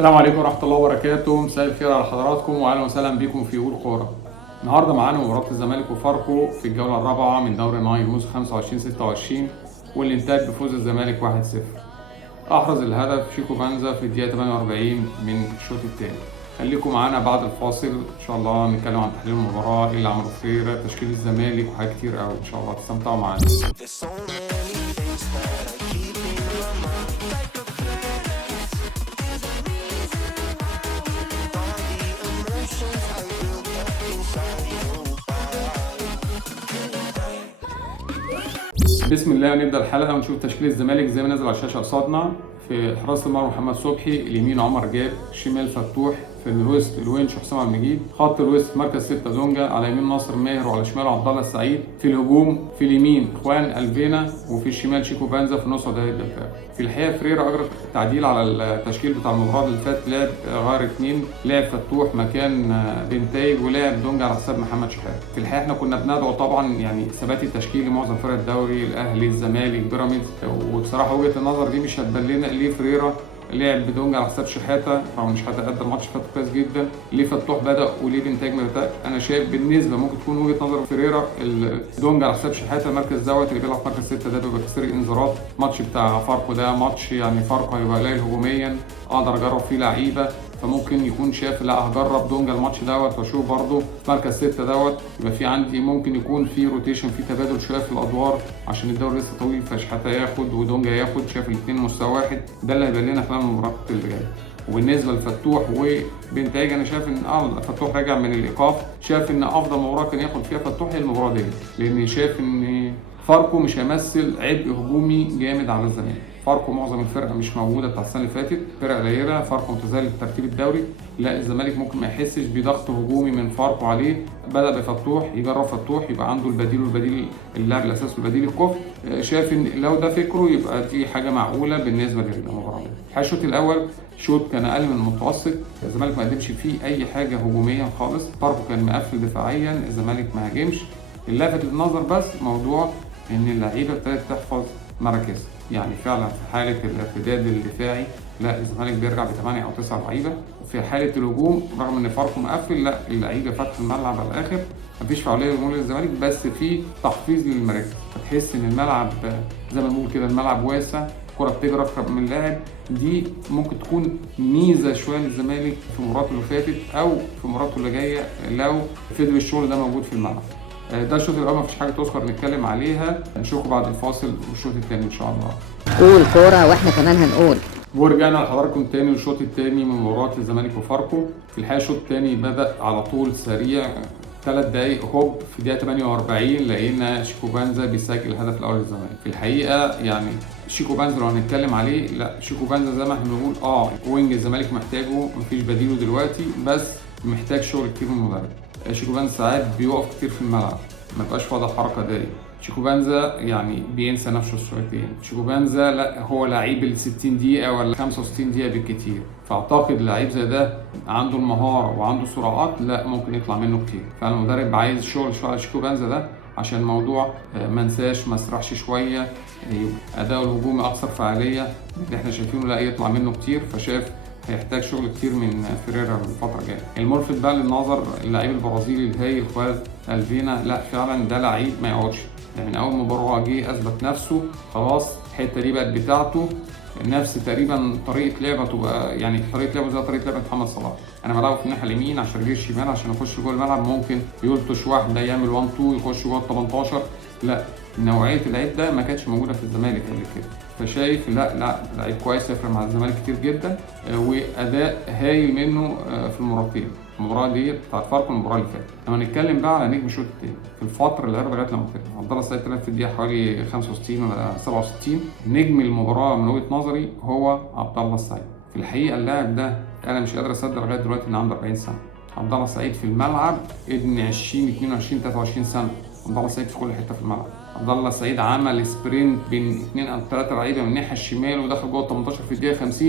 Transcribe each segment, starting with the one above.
السلام عليكم ورحمة الله وبركاته. مساء الخير على حضراتكم واهلا وسهلا بكم في قول كورة. النهارده معانا مباراة الزمالك وفاركو في الجولة الرابعة من دوري نايل موسم 25/26 واللي انتهت بفوز الزمالك 1-0. أحرز الهدف شيكو بانزا في الدقيقة 48 من الشوط الثاني. خليكم معانا بعد الفاصل إن شاء الله نتكلم عن تحليل المباراة، إيه اللي عمله فريرة، تشكيل الزمالك وحاجات كتير قوي. إن شاء الله تستمتعوا معانا. بسم الله نبدا الحلقه ونشوف تشكيل الزمالك زي ما نزل على الشاشه قصادنا. في حراسه المرمى محمد صبحي، اليمين عمر جاب، الشمال فتوح، في الوسط الونش حسام عبد المجيد، خط الوسط مركز 6 زونجا، على يمين ناصر ماهر وعلى شمال عبد الله السعيد، في الهجوم في اليمين اخوان الفينا وفي الشمال شيكو بانزا، في النص ده الدفاع. في الحقيقه فريرة اجرى تعديل على التشكيل بتاع المباراه اللي فات، لعب غير 2، لعب فتوح مكان بنتايج ولعب دونجا على حساب محمد شحاته. في الحقيقه احنا كنا بندعو طبعا يعني ثبات التشكيل لمعظم فرق الدوري، الاهلي الزمالك بيراميدز، وبصراحه وجهه النظر دي مش هتبان لنا ليه فريرة لعب بدونجا على حساب شحاته او مش هتقدم الماتش فات كويس جدا، ليه فتوح بدا وليه بنتاج ما بدأ. انا شايف بالنسبه ممكن تكون وجهه نظر فريرة دونجا على حساب شحاته، المركز دوت اللي بيلعب مركز 6 ده بيبقى كسر انذارات. الماتش بتاع فاركو ده ماتش يعني فاركو هيبقى قليل هجوميا، اقدر اجرب فيه لعيبه، فممكن يكون شاف لا هجرب دونجا الماتش دوت واشوف برضه مركز 6 دوت يبقى في عندي ممكن يكون في روتيشن، في تبادل شويه في الادوار عشان الدوري لسه طويل، فشحاته ياخد ودونجا ياخد، شاف الاثنين مستوى واحد. ده اللي هيبان لنا خلال المباراه اللي جايه. وبالنسبه لفتوح وبنتاج انا شايف ان فتوح راجع من الايقاف، شايف ان افضل مباراه كان ياخد فيها فتوح هي المباراه دي، لان شايف ان فاركو مش هيمثل عبء هجومي جامد على الزمالك. فاركو معظم الفرقه مش موجوده بتاع السنه اللي فاتت، فرقه قليله، فاركو متزايد ترتيب الدوري، لا الزمالك ممكن ما يحسش بضغط هجومي من فاركو عليه. بدا بفتوح، يجرب فتوح يبقى عنده البديل، والبديل اللاعب الاساسي والبديل الكفء. شايف ان لو ده فكره يبقى دي حاجه معقوله بالنسبه للمباراه دي. الشوط الاول شوط كان اقل من المتوسط، الزمالك ما قدمش فيه اي حاجه هجوميه خالص، فاركو كان مقفل دفاعيا، الزمالك ما هاجمش. اللافت للنظر بس موضوع ان اللعيبه ابتدت تحفظ مراكز، يعني فعلا في حاله الارتداد الدفاعي لا الزمالك بيرجع ب8 أو 9 لعيبه، وفي حاله الهجوم رغم ان فاركو مقفل لا اللعيبه فاتحه الملعب على الاخر، مفيش فعاليه هجوميه للزمالك بس في تحفيظ للمراكز، فتحس ان الملعب زي ما بنقول كده الملعب واسع، الكره بتجري اكتر من اللاعب. دي ممكن تكون ميزه شويه للزمالك في مباراته اللي فاتت او في مباراته اللي جايه لو فضل الشغل ده موجود في الملعب. ده الشوط الاول مفيش حاجه تذكر نتكلم عليها، نشوفكم بعد الفاصل والشوط الثاني ان شاء الله. قول كوره واحنا كمان هنقول. ورجعنا لحضراتكم تاني للشوط الثاني من مباراه الزمالك وفاركو. في الحقيقه الشوط الثاني بدا على طول سريع، 3 دقايق هوب في الدقيقه 48 لقينا شيكو بانزا بيسجل الهدف الاول للزمالك. في الحقيقه يعني شيكو بانزا لو هنتكلم عليه لا شيكو بانزا زي ما احنا بنقول وينج الزمالك محتاجه، مفيش بديله دلوقتي، بس محتاج شغل كتير من المدرب. شيكو بانزا ساعات بيقف كتير في الملعب، ما بقاش فاضي الحركه دي. شيكو بانزا يعني بينسى نفسه شويتين. شيكو بانزا لا هو لعيب ال 60 دقيقه ولا 65 دقيقه بالكتير، فاعتقد لعيب زي ده عنده المهاره وعنده سرعات لا ممكن يطلع منه كتير، فالمدرب عايز شغل شويه على شيكو بانزا ده عشان الموضوع ما نساش ما سرحش شويه، اداؤه الهجومي اكثر فعاليه اللي احنا شايفينه لا يطلع منه كتير، فشاف هيحتاج شغل كتير من فريرة الفترة الجاية. الملفت بقى للنظر اللعيب البرازيلي الهايل اخوان الفينا، لا فعلا ده لعيب ما يقعدش، ده من اول مباراة جه اثبت نفسه، خلاص الحتة دي بقت بتاعته، نفس تقريبا طريقة لعبه تبقى يعني طريقة لعبه زي طريقة لعبة محمد صلاح. انا بلعبه في الناحية اليمين عشان رجلي الشمال عشان اخش جوه الملعب، ممكن يلطش واحدة يعمل 1 2 يخش جوه ال 18، لا نوعية اللعيب ده ما كانتش موجودة في الزمالك قبل كده، فشايف لا لعيب كويس يفرق مع الزمالك كتير جدا، واداء هايل منه في المباراتين، المباراه دي بتاعت فاركو والمباراه اللي فاتت. لما نتكلم بقى على نجم الشوط الثاني في الفتره اللي لغايه لما طلع عبد الله السعيد، طلع في الدقيقه حوالي 65 ولا 67. نجم المباراه من وجهه نظري هو عبد الله السعيد. في الحقيقه اللاعب ده انا مش قادر اصدق لغايه دلوقتي ان عنده 40 سنه. عبد الله السعيد في الملعب ابن 20 22 23 سنه، عبد الله السعيد في كل حته في الملعب. عبد الله السعيد عمل سبرنت بين 2 أو 3 لعيبه من الناحيه الشمال ودخل جوه ال 18 في الدقيقه 50،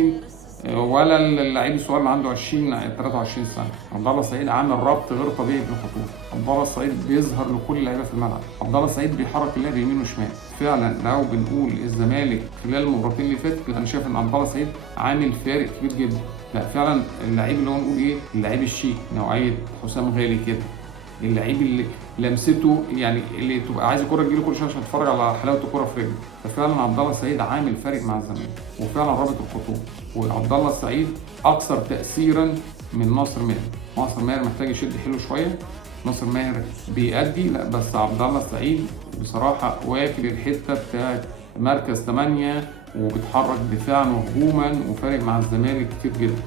ولا اللعيب الصغير اللي عنده 20 23 سنه. عبد الله السعيد عامل ربط غير طبيعي بالخطوط، عبد الله السعيد بيظهر لكل اللعيبه في الملعب، عبد الله السعيد بيحرك اللعب يمين وشمال. فعلا لو بنقول الزمالك خلال المباراتين اللي فاتت انا شايف ان عبد الله السعيد عامل فارق كبير جدا، لا فعلا اللعيب اللي هو نقول ايه، اللعيب الشيك، نوعيه حسام غالي كده، اللعيب اللي لمسته يعني اللي تبقى عايز الكوره تجيله كل شويه عشان تتفرج على حلاوه الكوره في رجله. ففعلا عبد الله السعيد عامل فارق مع الزمالك وفعلا رابط الخطوط. وعبد الله السعيد اكثر تاثيرا من ناصر ماهر. ناصر ماهر محتاج يشد حلو شويه، ناصر ماهر بيأدي، لا بس عبد الله السعيد بصراحه واكل الحته بتاعت مركز 8 وبيتحرك دفاعا وهجوما وفارق مع الزمالك كتير جدا.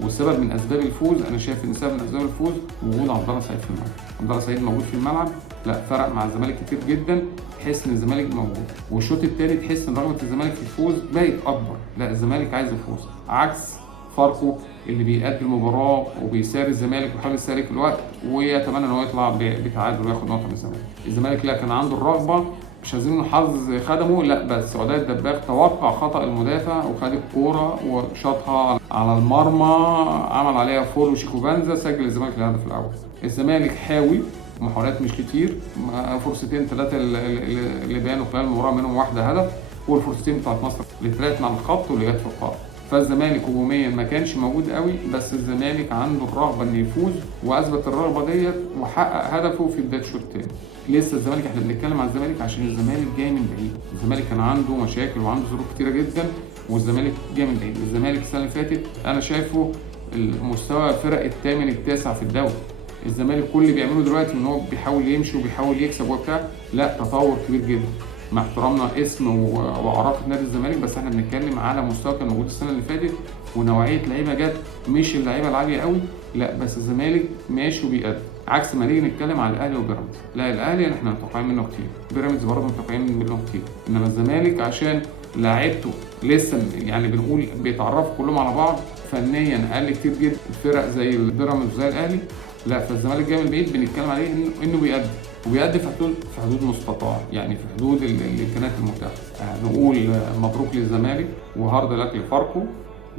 والسبب من اسباب الفوز، انا شايف ان سبب من اسباب الفوز وجود عبد الله السعيد في الملعب. عبد الله السعيد موجود في الملعب، لا فرق مع الزمالك كتير جدا، تحس ان الزمالك موجود. والشوط الثاني تحس ان رغبه الزمالك في الفوز بقت اكبر، لا الزمالك عايز يفوز، عكس فاركو اللي بيأدي المباراه وبيساري الزمالك ويحاول يساري الوقت ويتمنى ان هو يطلع بتعادل وياخد نقطه من الزمالك. الزمالك لا كان عنده الرغبه، مش عايزين انه حظ خدمه، لا بس عداد الدباغ توقع خطأ المدافع وخد الكوره وشاطها على المرمى، عمل عليها فول وشيكو بانزا، سجل الزمالك الهدف الاول. الزمالك حاول، محاولات مش كتير، فرصتين ثلاثه اللي بانوا خلال المباراه منهم واحده هدف، والفرصتين بتاعت مصر اللي طلعت على الخط واللي جت في القائم. فالزمالك هجوميا ما كانش موجود قوي، بس الزمالك عنده الرغبه انه يفوز واثبت الرغبه ديت وحقق هدفه في بدايه الشوط الثاني. لسه الزمالك احنا بنتكلم عن الزمالك عشان الزمالك جاي من بعيد، الزمالك كان عنده مشاكل وعنده ظروف كتيره جدا والزمالك جاي من بعيد. الزمالك السنه اللي فاتت انا شايفه المستوى فرق الثامن التاسع في الدوري. الزمالك كل اللي بيعمله دلوقتي ان هو بيحاول يمشي وبيحاول يكسب وبتاع، لا تطور كبير جدا مع احترامنا اسم وعراقه نادي الزمالك، بس احنا بنتكلم على مستوى كان موجود السنه اللي فاتت ونوعيه لعيبه جت، مش اللعيبه العاليه قوي، لا بس الزمالك ماشي وبيأدي. عكس ما نيجي نتكلم على الاهلي وبيراميدز، لا الاهلي احنا متوقعين منه كتير، بيراميدز برضه متوقعين منه كتير، انما الزمالك عشان لاعيبته لسه يعني بنقول بيتعرفوا كلهم على بعض فنيا اقل كتير جدا الفرق زي البيراميدز وزي الاهلي، لا فالزمالك جاي من بعيد بنتكلم عليه انه بيأدي وبيأدي في حدود مستطاع، يعني في حدود الامكانيات المتاحه. نقول مبروك للزمالك وهارد لك لفاركو،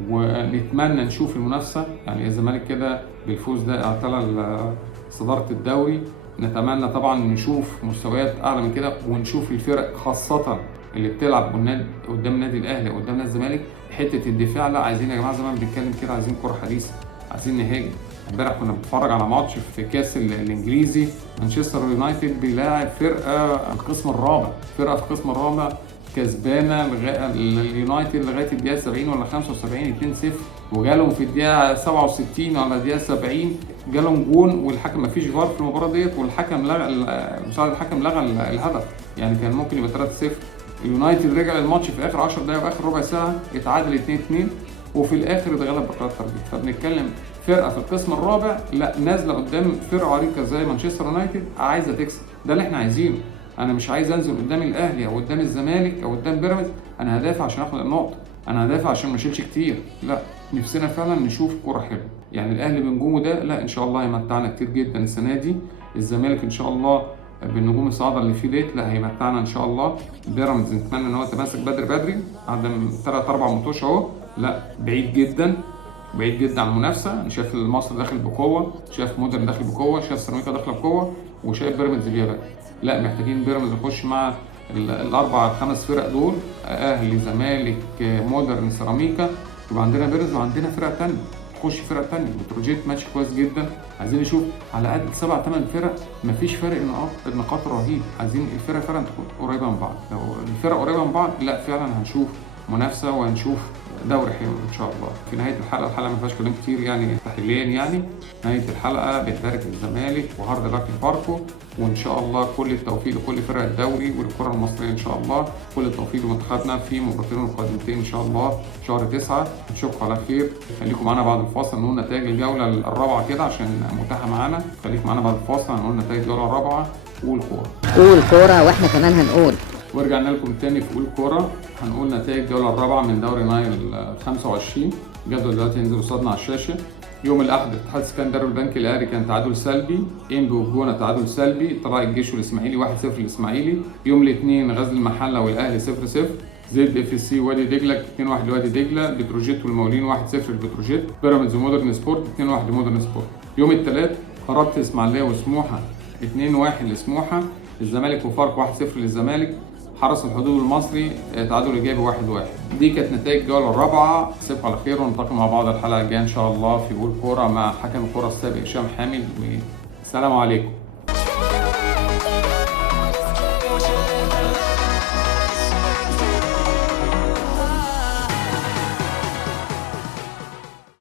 ونتمنى نشوف المنافسه، يعني الزمالك كده بالفوز ده اعتلى صداره الدوري، نتمنى طبعا نشوف مستويات اعلى من كده ونشوف الفرق خاصه اللي بتلعب قدام النادي الاهلي وقدام نادي الزمالك حته الدفاع، لا عايزين يا جماعه زي ما بنتكلم كده، عايزين كره حديثه، عايزين نهاجم. امبارح كنا بنتفرج على ماتش في كاس الانجليزي، مانشستر يونايتد بيلاعب فرقه في القسم الرابع، كسبانه اليونايتد لغايه الدقيقه 70 ولا 75 2-0، وجالهم في الدقيقه 67 ولا الدقيقه 70 جالهم جون، والحكم ما فيش فار في المباراه ديت، والحكم لغى مساعد الحكم لغى الهدف، يعني كان ممكن يبقى 3-0. اليونايتد رجع الماتش في اخر 10 دقائق واخر ربع ساعه اتعادل 2-2 وفي الاخر اتغلب بركلات ترجيح. فبنتكلم فرقه في القسم الرابع لا نازله قدام فرقه عريقه زي مانشستر يونايتد عايزه تكسب، ده اللي احنا عايزينه. انا مش عايز انزل قدام الاهلي او قدام الزمالك او قدام بيراميدز انا هدافع عشان اخد النقطه، انا هدافع عشان ما اشيلش كتير، لا نفسنا فعلا نشوف كوره حلوه. يعني الاهلي بنجومه ده لا ان شاء الله هيمتعنا كتير جدا السنه دي، الزمالك ان شاء الله بالنجوم الصاعده اللي فيه ديت لا هيمتعنا ان شاء الله. بيراميدز نتمنى ان هو يتماسك بدري بعد 3-4 ماتشات اهو، لا بعيد جدا عن المنافسه. انا شايف مصر داخل بقوه، شايف مودرن داخل بقوه، شايف سيراميكا داخله بقوه، وشايف بيراميدز بيها لا محتاجين بيراميدز يخش مع الاربع خمس فرق دول، اهلي زمالك مودرن سيراميكا، يبقى عندنا بيراميدز وعندنا فرق ثانيه، تخش فرق ثانيه. بتروجيت ماتش كويس جدا، عايزين نشوف على قد 7-8 فرق مفيش فرق النقاط رهيب، عايزين الفرق فعلا تكون قريبه من بعض. لو الفرق قريبه من بعض لا فعلا هنشوف منافسه وهنشوف دوري حلو ان شاء الله. في نهايه الحلقه ما فيهاش كلام كتير يعني تحليليا، يعني نهايه الحلقه بنبارك للزمالك وهارد لك لفاركو، وان شاء الله كل التوفيق لكل فرق الدوري والكره المصريه ان شاء الله، كل التوفيق لمنتخبنا في مباراتين القادمتين ان شاء الله شهر 9. نشوفكم على خير، خليكم معانا بعد الفاصل نقول نتائج الجوله الرابعه كده عشان متاحه معانا، خليكم معانا بعد الفاصل هنقول نتائج الجوله الرابعه والكوره. قول كوره واحنا كمان هنقول. ورجعنا لكم تاني في قول كوره، هنقول نتائج الجوله الرابعه من دوري نايل 25. الجدول دلوقتي ينزل قصادنا على الشاشه. يوم الاحد اتحاد اسكندري والبنك الاهلي كان تعادل سلبي، انبي والجونه تعادل سلبي، طلائع الجيش والاسماعيلي 1-0 للاسماعيلي. يوم الاثنين غزل المحله والاهلي 0-0، زد اف سي وادي دجله 2-1 لوادي دجله، بتروجيت والمقاولين 1-0 لبتروجيت، بيراميدز ومودرن سبورت 2-1 لمودرن سبورت. يوم الثلاث رابطه اسماعيليه وسموحه 2-1 لسموحه، الزمالك وفاركو 1-0 للزمالك، حرس الحدود المصري تعادل ايجابي 1-1. دي كانت نتائج الجوله الرابعه. تصبحوا على خير ونلتقي مع بعض الحلقه الجايه ان شاء الله في قول كوره مع حكم الكوره السابق هشام حامد. السلام عليكم.